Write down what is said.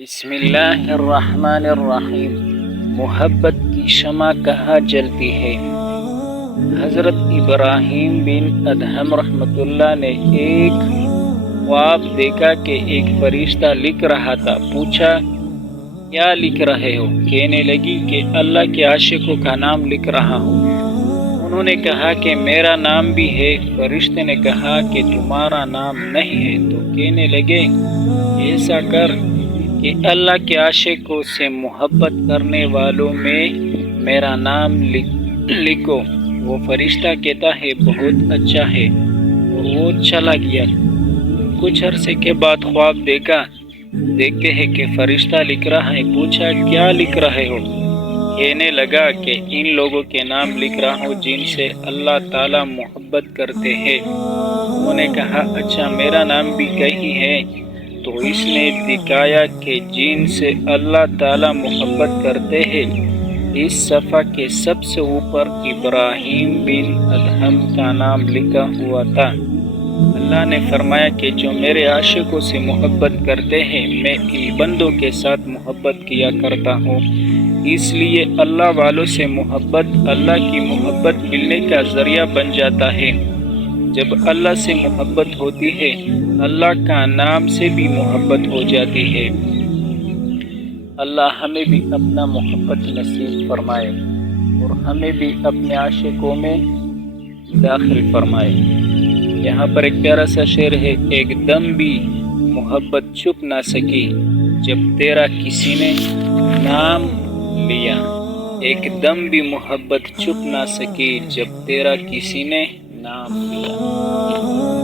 بسم اللہ الرحمن الرحیم۔ محبت کی شمع کہاں جلتی ہے؟ حضرت ابراہیم بن ادہم رحمۃ اللہ نے ایک خواب دیکھا کہ ایک فرشتہ لکھ رہا تھا۔ پوچھا کیا لکھ رہے ہو؟ کہنے لگی کہ اللہ کے عاشقوں کا نام لکھ رہا ہوں۔ انہوں نے کہا کہ میرا نام بھی ہے۔ فرشتے نے کہا کہ تمہارا نام نہیں ہے، تو کہنے لگے ایسا کر کہ اللہ کے عاشقوں سے محبت کرنے والوں میں میرا نام لکھو۔ وہ فرشتہ کہتا ہے بہت اچھا ہے، اور وہ چلا گیا۔ کچھ عرصے کے بعد خواب دیکھتے ہیں کہ فرشتہ لکھ رہا ہے۔ پوچھا کیا لکھ رہے ہو؟ کہنے لگا کہ ان لوگوں کے نام لکھ رہا ہوں جن سے اللہ تعالیٰ محبت کرتے ہیں۔ انہوں نے کہا اچھا، میرا نام بھی کہیں ہے؟ تو اس نے دکھایا کہ جن سے اللہ تعالیٰ محبت کرتے ہیں۔ اس صفحہ کے سب سے اوپر ابراہیم بن ادہم کا نام لکھا ہوا تھا۔ اللہ نے فرمایا کہ جو میرے عاشقوں سے محبت کرتے ہیں، میں ان بندوں کے ساتھ محبت کیا کرتا ہوں۔ اس لیے اللہ والوں سے محبت اللہ کی محبت ملنے کا ذریعہ بن جاتا ہے۔ جب اللہ سے محبت ہوتی ہے، اللہ کا نام سے بھی محبت ہو جاتی ہے۔ اللہ ہمیں بھی اپنا محبت نصیب فرمائے اور ہمیں بھی اپنے عاشقوں میں داخل فرمائے۔ یہاں پر ایک پیارا سا شعر ہے۔ ایک دم بھی محبت چھپ نہ سکی جب تیرا کسی نے نام لیا۔ ایک دم بھی محبت چھپ نہ سکی جب تیرا کسی نے نام لیا۔